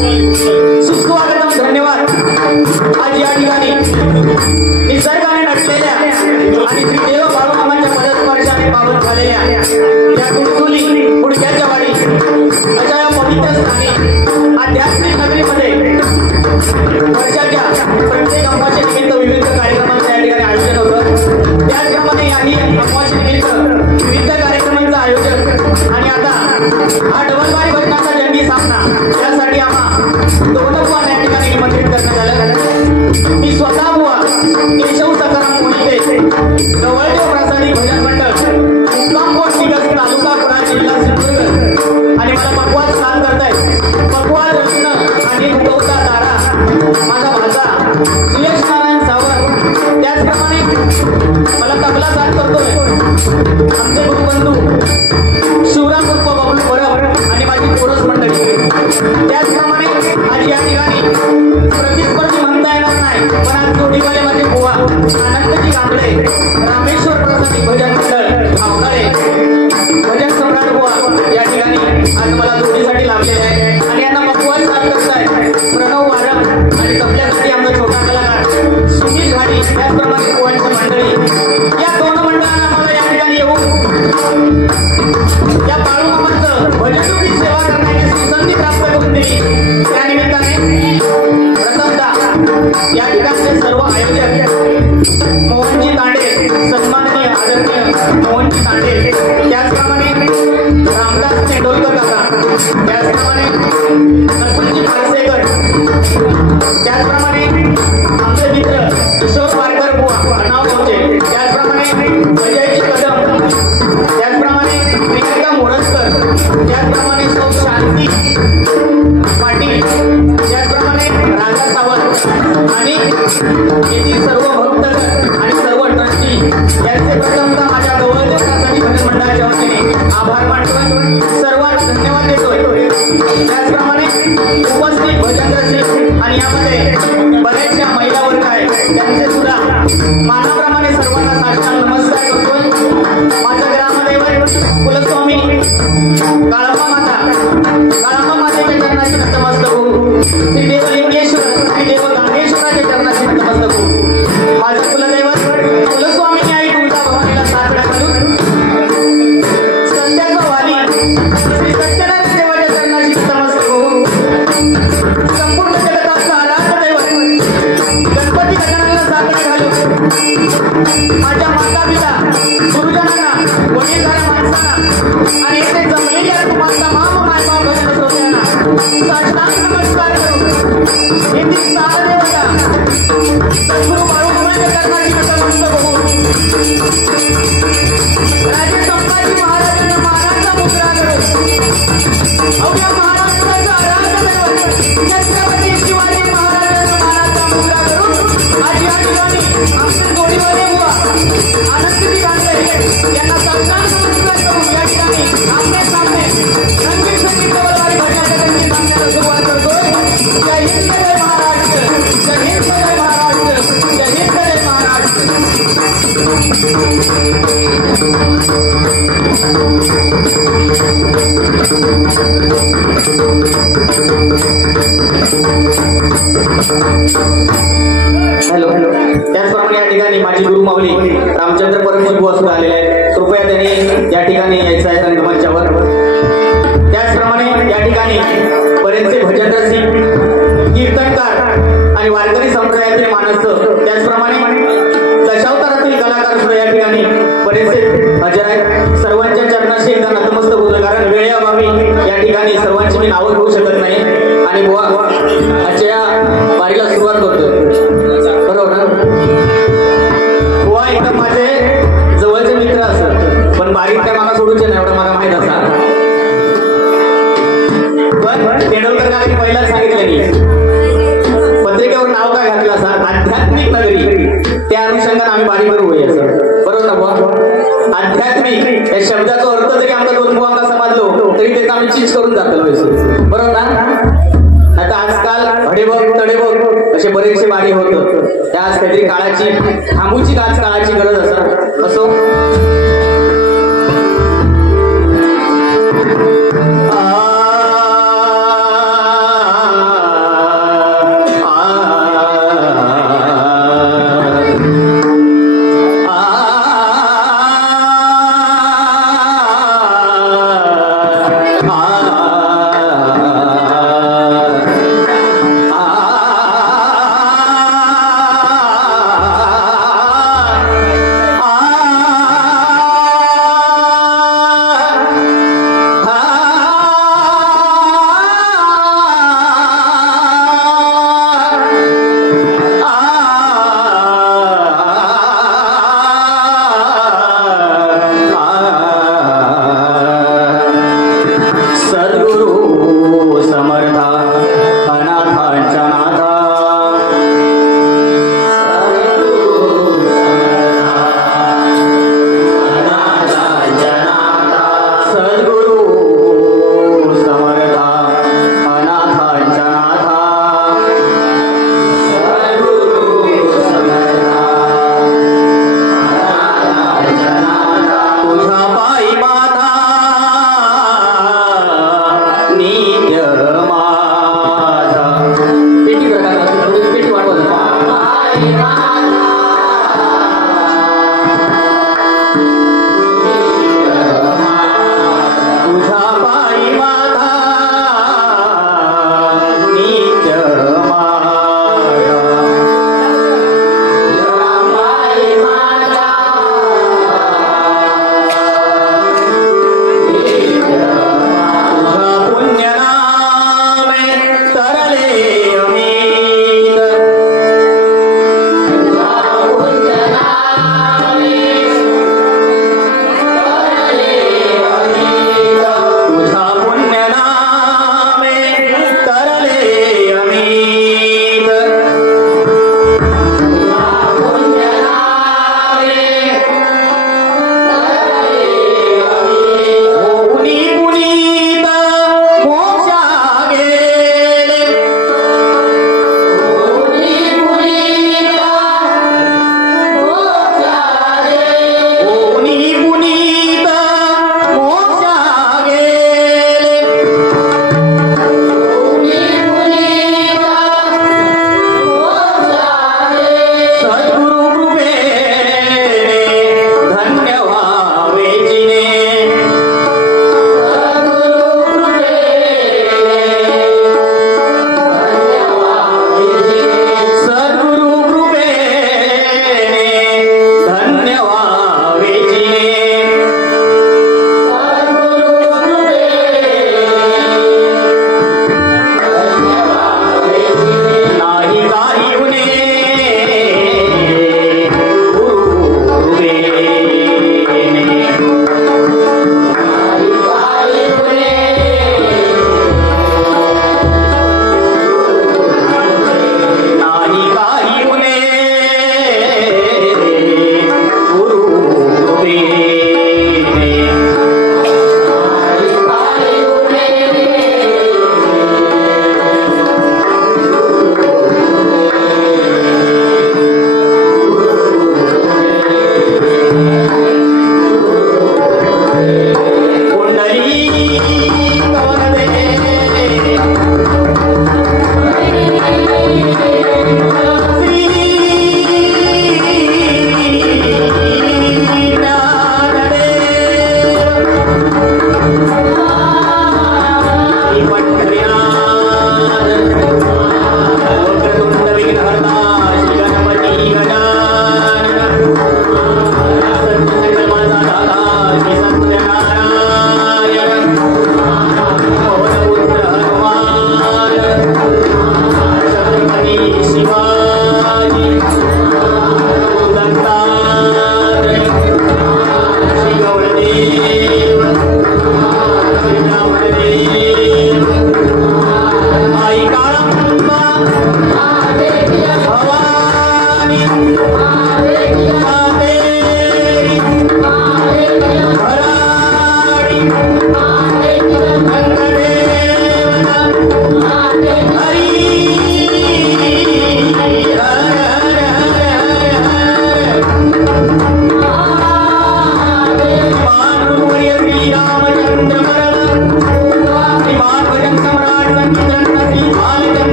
सुस्वागतम धन्यवाद। आज या ठिकाणी निसर्गाने नटलेल्या आणि श्री देव बाळूमामांच्या पदस्पर्शाने पावन झालेल्या या कुडकुली पुढक्याच्या वाडी अशा या पवित्र स्थानी आध्यात्मिक नगरीमध्ये वर्षाच्या प्रत्येक अमावास्ये निमित्त विविध कार्यक्रमांचं या ठिकाणी आयोजन होतं। त्याचप्रमाणे याही अमावास्ये निमित्त विविध कार्यक्रमांचं आयोजन आणि आता हा डबलबारी भजनाचा जंगी सामना यासाठी आम्हा दोन बुवा या ठिकाणी निमंत्रित करण्यात आलं। मी स्वतः बुवा केशव सकाराम मोहिते गवळदेव प्रसादी भजन मंडळ मुक्काम पोस्ट निगस तालुका पुरा जिल्हा सिंधुदुर्ग आणि मला पक्वाद स्नान करतायत पक्वाद रत्न आणि मुकवता तारा माझा भाचा सुयश नारायण सावंत। त्याचप्रमाणे मला तबला साथ करतोय आमचे गुरुबंधू शिवराम उर्फ बाबुल परब आणि माझी कोरस मंडळी। त्याचप्रमाणे आज या ठिकाणी प्रतिस्पर्धी म्हणता येणार नाही पण आज जोडीवाले माझे बुवा आनंदजी कांबळे रामेश्वर प्रसादी भजन मंडळ अवघाळे भजन सम्राट बुवा या ठिकाणी आज मला जोडीसाठी लाभलेले आहे आणि यांना मकवाद साथ करतायत प्रणव वारम आणि तबल्यासाठी आमचा छोटा कलाकार सुनील घाडी। त्याचप्रमाणे बुवांची मंडळी या दोन मंडळांना मला या ठिकाणी येऊन या बाळूमामांचं भजनरूपी सेवा करण्याची संधी प्राप्त करून दिली। त्या निमित्ताने प्रथमतः या ठिकाणचे सर्व आयोजक मोहनजी तांडे सन्माननीय आदरणीय मोहनजी तांडे त्याचप्रमाणे रामदास नेडोलकर काका त्याचप्रमाणे नकुलजी पालसेकर त्याचप्रमाणे आमचे मित्र किशोर पारकर बुवा नाव होते त्याचप्रमाणे अजयजी कदम त्याचप्रमाणे प्रियंका मोरजकर त्याचप्रमाणे सौ शांती पाटील त्याचप्रमाणे राजा सावंत आणि येथील सर्व भक्तगण आणि सर्व ट्रस्टी यांचे प्रथमतः माझ्या गवळदेव प्रसादी भजन मंडळाच्या वतीने आभार मानतो सर्वांना धन्यवाद देतोय। त्याचप्रमाणे उपस्थित भजन रसिक आणि यामध्ये बऱ्याचशा महिला वर्ग आहे त्यांचे सुद्धा मानाप्रमाणे सर्वांना साष्टांग नमस्कार करतोय। माझ्या ग्रामदैवत कुलस्वामी काळाप्पा मातेच्या चरणाची नतमस्तक होऊ श्री देवलिंगेश्वर श्री देव गांगेश्वराच्या चरणाची नतमस्तक होऊ। माझे कुलदैवत कुलस्वामी आई तुमचा भवानीला साकडा घालून संध्याचा वाली श्री सत्यनारायण देवाच्या चरणाची नतमस्तक होऊ। संपूर्ण जगताचा आराध्य दैवत गणपती गजाननाला साकडा घालून माझ्या माता पिता गुरुजनांना वडीलधाऱ्या माणसांना आणि येथे जमलेल्या तुम्हाला माम मायबाप भजन श्रोत्यांना साष्टांग नमस्कार करून येथील साधदेवता सद्गुरू बाळूमामांच्या चरणाची नतमस्तक होऊन राजे संभाजी महाराजांना मानाचा मुद्रा करून अवघ्या महाराष्ट्राचा आराध्य दैवत छत्रपती शिवाजी महाराजांना मानाचा मुद्रा करून आज या ठिकाणी आमचे जोडीवाले बुवा आनंदजी कांबळे यांना साष्टांग नमस्कार करून या ठिकाणी आमने सामने रंगीत संगीत डबलबारी भजनाच्या रंगीत सामन्याला सुरुवात करतोय। जय हिंद जय महाराष्ट्र जय हिंद जय महाराष्ट्र जय हिंद जय महाराष्ट्र। हॅलो त्याचप्रमाणे या ठिकाणी माझी गुरुमाऊली रामचंद्र परमहंस बुवा सुद्धा आलेले आहेत कृपया त्यांनी या ठिकाणी यायचं आहे रंगमंचावर। त्याचप्रमाणे या ठिकाणी बरेचसे भजन रसिक कीर्तनकार आणि वारकरी संप्रदायातील माणसं त्याचप्रमाणे दशावतारातील कलाकार सुद्धा या ठिकाणी बरेचसे हजर आहेत। सर्वांच्या चरणाशी एकदा नतमस्तक होतं कारण वेळेअभावी या ठिकाणी सर्वांची मी नावं घेऊ शकत नाही आणि बुवा आजच्या वारीला सुरुवात करतो बरोबर ना। बुवा एकदम माझे जवळचे मित्र असत पण बारीक काय मला सोडूचे नाही एवढं मला माहित असा पण तेंडुलकर काकांनी पहिलाच सांगितलं की पत्रिकेवर नाव काय घातलं असा आध्यात्मिक नगरी त्या अनुषंगाने आम्ही बारीक करूया सर बरोबर ना बुवा। आध्यात्मिक या शब्दाचा अर्थ जरी आमचा दोन बुवांना समजलो तरी त्याचा आम्ही चीज करून जातो बरोबर ना। आता आजकाल हडेबग तडेबग असे बरेचसे वारी होत त्याच काहीतरी काळाची थांबूची काळाची गरज असो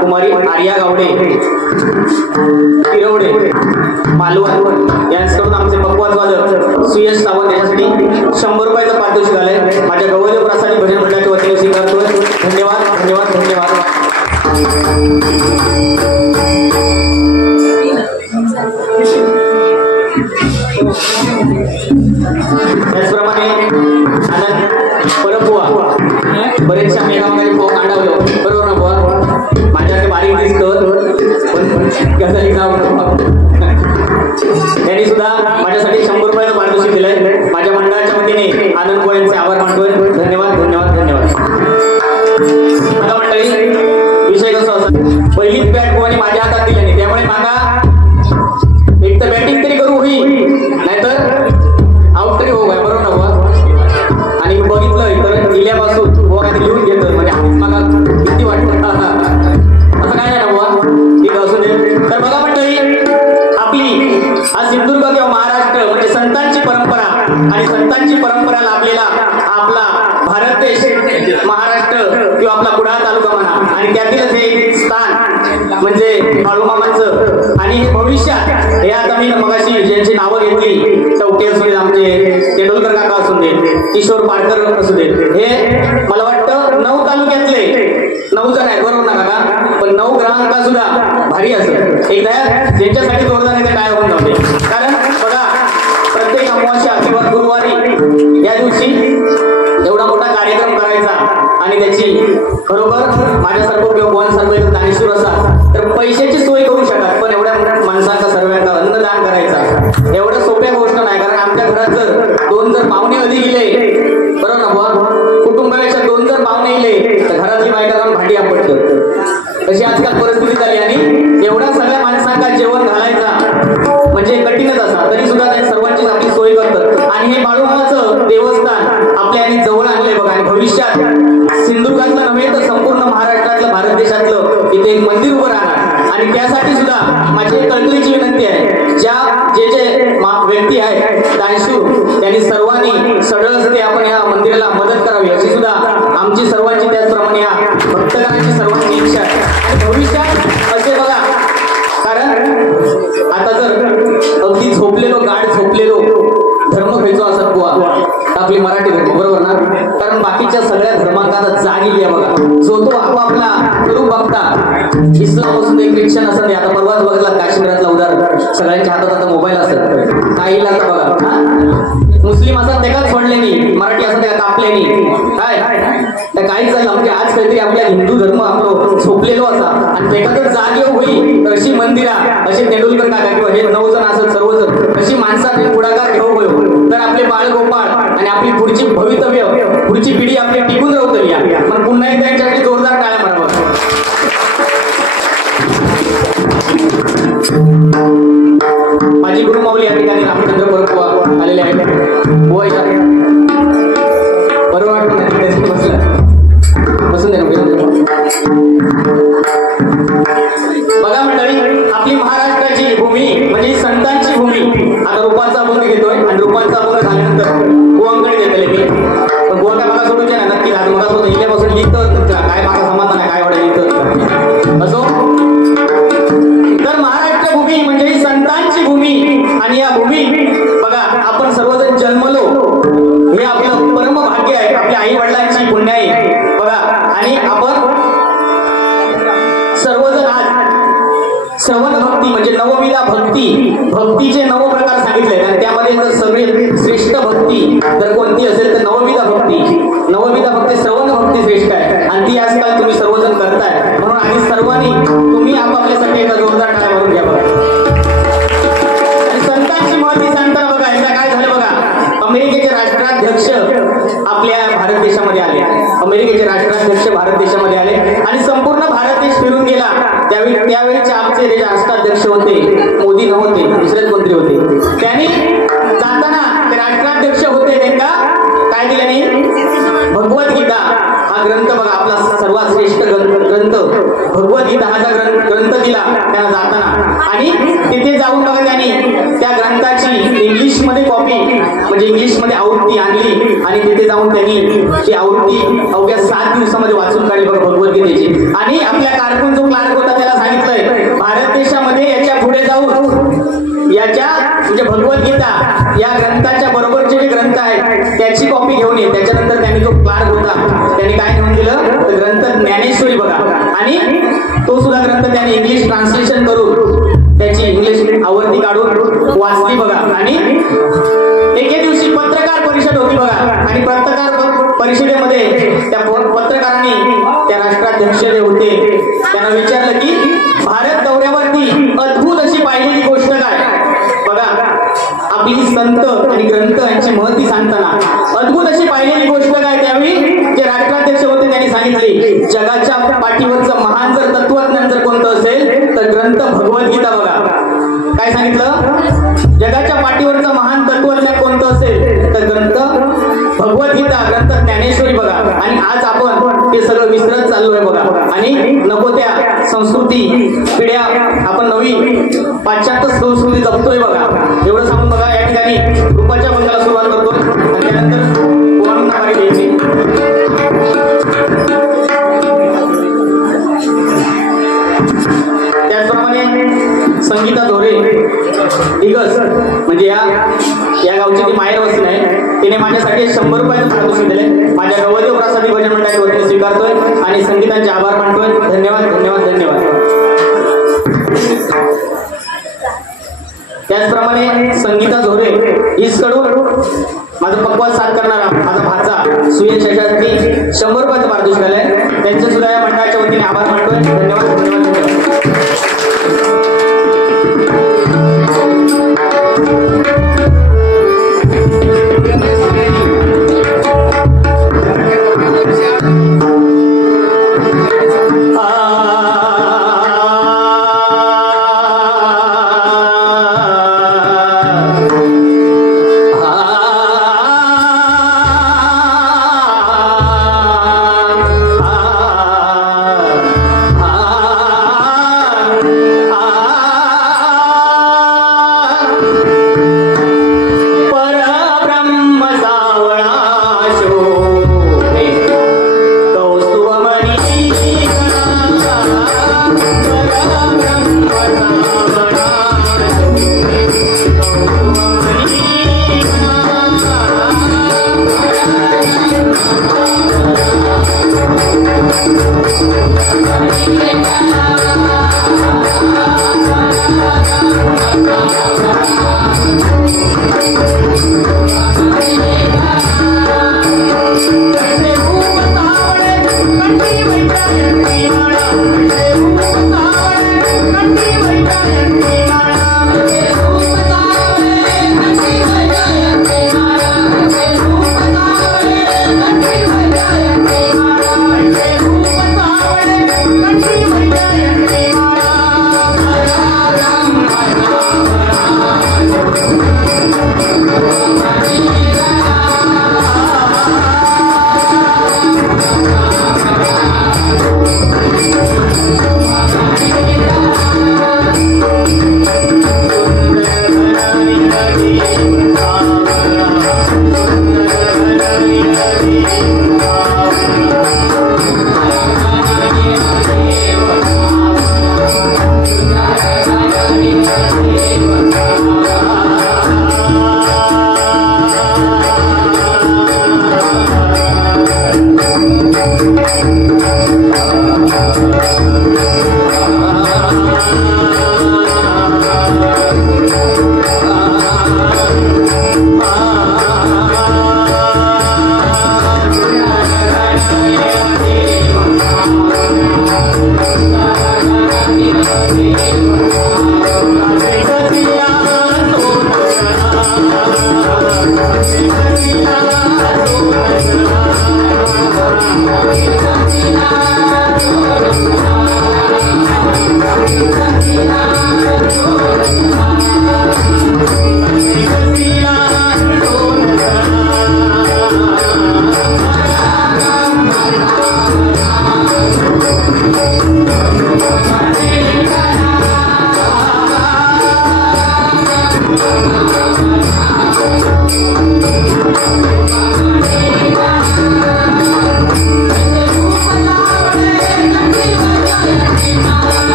कुमारी आर्या गावडे किरवडे मालवण यांच्याकडून आमचे पक्वाज वादक सुयश सावंत यांच्यासाठी 100 रुपयाचं पारितोषिक आलंय. माझ्या गवळदेव प्रसादी भजन मंडळाच्या वतीने स्वीकारतोय. धन्यवाद धन्यवाद धन्यवाद. त्याचप्रमाणे आनंद परबुवा बरेचशा मेघामध्ये भाऊ काढावलं बरोबर ना बुवा. माझ्याकडे बारीक दिसतं त्यांनी सुद्धा माझ्यासाठी 100 रुपयाचं पारितोषिक दिलंय. माझ्या मंडळाच्या वतीने आनंद बुवा यांचे आभार मानतोय. धन्यवाद धन्यवाद धन्यवाद. आता मंडळी विषय कसा असतो, पहिलीच बॅट कोणी माझ्या हातात दिली नाही, त्यामुळे मागा एक तर बॅटिंग तरी करू होईल नाहीतर आउट तरी हो बरोबर ना बुवा. आणि मी बघितलं तर दिल्यापासून बुवा काय लिहून घेतोय म्हणजे मला किती वाटतं असं काय नाही ना बुवा. ठीक असू दे. तर बघा मंडळी आपली हा सिंधुदुर्ग किंवा महाराष्ट्र म्हणजे संतांची परंपरा आणि संतांची परंपरा लाभलेला आपला भारत देश महाराष्ट्र किंवा आपला कुडाळ तालुका म्हणा आणि त्यातीलच हे स्थान म्हणजे बाळूमामांचं आणि भविष्यात हे आता मी मगाशी ज्यांची नावं घेतली चौटे असू दे, आमचे तेंडुलकर काका असू दे, किशोर पाडकर असू दे, हे मला वाटतं 9 तालुक्यातले 9 जण आहेत बरोबर ना काका, पण 9 ग्राहक सुद्धा भारी असेल एकदा ज्यांच्यासाठी जोरदार आहे ते काय होऊन जाते. कारण बघा प्रत्येक अमावस्या किंवा गुरुवारी या दिवशी एवढा मोठा कार्यक्रम करायचा आणि त्याची खरोखर माझ्यासारखं किंवा बुवांसारखं दानेश्वर असा तर पैशाची सोय करू शकत, पण एवढ्या माणसांचा सर्वांना अन्नदान करायचा एवढं सोप्या गोष्ट नाही. कारण आमच्या घरात जर 2 जर पाहुणे अधिक इले बरोबर ना बुवा, कुटुंबापेक्षा 2 जर पाहुणे इले तर घरातली बायका जाऊन भांडी आपटतात. तशी आजकाल परिस्थिती झाली आणि एवढ्या सगळ्या माणसांना जेवण घालायचा म्हणजे कठीणच असा, तरी सुद्धा त्या सर्वांची आपली सोय करतात. आणि हे बाळूमामाचं देवस्थान आपल्या यांनी जवळ आणलंय बघा. आणि भविष्यात सिंधुदुर्गातलं नव्हे तर संपूर्ण महाराष्ट्रातलं भारत देशातलं इथे एक मंदिर उभं राहणार आणि त्यासाठी सुद्धा माझी कळकळीची दानशूर त्यांनी सर्वांनी सरळ रस्ते आपण या मंदिराला मदत करावी अशी सुद्धा आमची सर्वांची, त्याचप्रमाणे या भक्तगणांची सर्वांची इच्छा आहे. भविष्यात असे बघा, कारण आता जर अगदी झोपलेलो गाढ झोपलेलो धर्म खायचो असत बुवा आपली मराठी धर्म, बरोबर ना? कारण बाकीच्या सगळ्या धर्मांना जाग येईल बघा, जो तो आपापला स्वरूप बघता. इस्लाम असू दे, ख्रिश्चन असू दे, आता परवाच बघला काश्मीरातला उदाहरण, सगळ्यांच्या हातात आता मोबाईल असत, काहीला आता बघा मुस्लिम असतात ते का सोडले नाही, मराठी असं त्या कापले नाही, काय काहीच झालं म्हणजे आज काहीतरी आपल्या हिंदू धर्म आपण झोपलेलो असा आणि त्याच्यातच जागे होई अशी मंदिरा, असे तेंडुलकर काका किंवा हे 9 जण असत सर्वजण अशी माणसाने पुढाकार घेऊ तर आपले बाळगोपाळ आणि आपली पुढची भवितव्य, पुढची पिढी आपली टिकून राहतली. पण पुन्हा एकदा यांच्याकडे जोरदार टाळ्या मारावं. माझी गुरुमाऊली या ठिकाणी रामचंद्र परब आलेले आहेत. बरोबर वाटत बसून दे बघा मंडळी, आपली महाराष्ट्राची भूमी म्हणजे संतांची भूमी. आता रूपांचा अभंग घेतोय आणि रूपांचा अभंग झाल्यानंतर गोवांकडे घेतले मी, पण गोवा काय मला सोडून ना नक्की आज मला सोडून इल्यापासून लिहितं काय माझा समाधान आहे, काय वाढ लिहितं असो. तर महाराष्ट्र भूमी म्हणजे संतांची भूमी आणि या भूमी बघा आपण सर्वजण जन्मलो हे आपलं परम भाग्य आहे, आपल्या आई वडिलांची पुण्य आहे बघा. आणि आपण सर्वजण आज श्रवण भक्ती म्हणजे नवविधा भक्ती, भक्तीचे 9 प्रकार सांगितले आणि त्यामध्ये जर सगळे श्रेष्ठ भक्ती जर कोणती असेल तर नवविधा भक्ती. नवविधा भक्ती श्रवण भक्ती श्रेष्ठ आहे आणि ती आजकाल तुम्ही सर्वजण करताय. म्हणून आम्ही सर्वांनी तुम्ही आपापल्यासाठी एका जोरदार टाळ्या मारून घ्या बघा. आणि संतांची महती सांगताना बघा एकदा काय झालं बघा, अमेरिकेचे राष्ट्राध्यक्ष आपल्या भारत देशामध्ये आले, अमेरिकेचे राष्ट्राध्यक्ष भारत देशामध्ये आले आणि संपूर्ण भारत देश फिरून गेला. त्यावेळीचे आमचे जे राष्ट्राध्यक्ष होते मोदी नव्हते, दुसरेच मंत्री होते. त्यांनी जाताना ते राष्ट्राध्यक्ष होते त्यांना काय दिलं नाही, भगवद्गीता हा ग्रंथ बघा आपला सर्वात श्रेष्ठ ग्रंथ भगवद्गीता हा ग्रंथ दिला त्यांना जाताना. आणि तिथे जाऊन बघा त्यांनी त्या ग्रंथाची इंग्लिशमध्ये कॉपी म्हणजे इंग्लिशमध्ये आवृत्ती आणली आणि तिथे जाऊन त्यांनी ती आवृत्ती अवघ्या 7 दिवसामध्ये वाचून काढली बघा भगवद्गीतेची. आणि आपल्या कारकून जो क्लार्क होता त्याला सांगितलंय भारत देशामध्ये याच्या पुढे जाऊन याच्या म्हणजे भगवद्गीता या ग्रंथाच्या बरोबरचे जे ग्रंथ आहेत त्याची कॉपी घेऊन ये. त्याच्यानंतर त्यांनी जो क्लार्क होता त्यांनी काय घेऊन दिलं, ग्रंथ ज्ञानेश्वरी बघा आणि तो सुद्धा ग्रंथ त्यांनी इंग्लिश ट्रान्सलेशन करून त्याची इंग्लिश आवृत्ती काढून वाचली बघा. आणि एके दिवशी पत्रकार परिषद होती बघा आणि पत्रकार परिषदेमध्ये त्या पत्रकारांनी त्या राष्ट्राध्यक्ष जे होते त्यांना विचारलं की भारत दौऱ्यावरती अद्भुत अशी पाहिलेली गोष्ट काय बघा. आपली संत आणि ग्रंथ यांची महती सांगताना अद्भुत अशी पाहिलेली गोष्ट काय. त्यावेळी जे राष्ट्राध्यक्ष होते त्यांनी सांगितली जगाच्या पाठीवरचं महान जर तत्वज्ञान जर कोणतं असेल तर ग्रंथ भगवद्गीता बघा. काय सांगितलं, जगाच्या पाठीवरचं महान तत्वज्ञान कोणतं असेल तर ग्रंथ भगवद्गीता, ग्रंथ ज्ञानेश्वरी बघा. आणि आज आपण ते सगळं विसरत चाललोय बघा आणि नको त्या संस्कृती पिढ्या आपण नवी पाश्चात्य संस्कृती जपतोय बघा. एवढं सांगून बघा या ठिकाणी रूपाच्या बंगाला सुरुवात करतो आणि त्यानंतर पोरांना मारी घ्यायची. त्याचप्रमाणे संगीता धोरे दिगस म्हणजे या गावची ती माहेर वस्ती नाही, तिने माझ्यासाठी 100 रुपयाचं पारितोषिक दिले. माझ्या गवदेव प्रसादी भजन मंडळाच्या वतीने स्वीकारतोय आणि संगीतांचे आभार मानतोय. धन्यवाद धन्यवाद धन्यवाद. त्याचप्रमाणे संगीता झोरे ईसकडून माझा पक्वाद साथ करणारा माझा भाचा सुयश याच्यासाठी 100 रुपयाचं पारितोषिक आलंय. त्यांचे सुद्धा या मंडळाच्या वतीने आभार मानतोय. धन्यवाद धन्यवाद धन्यवाद.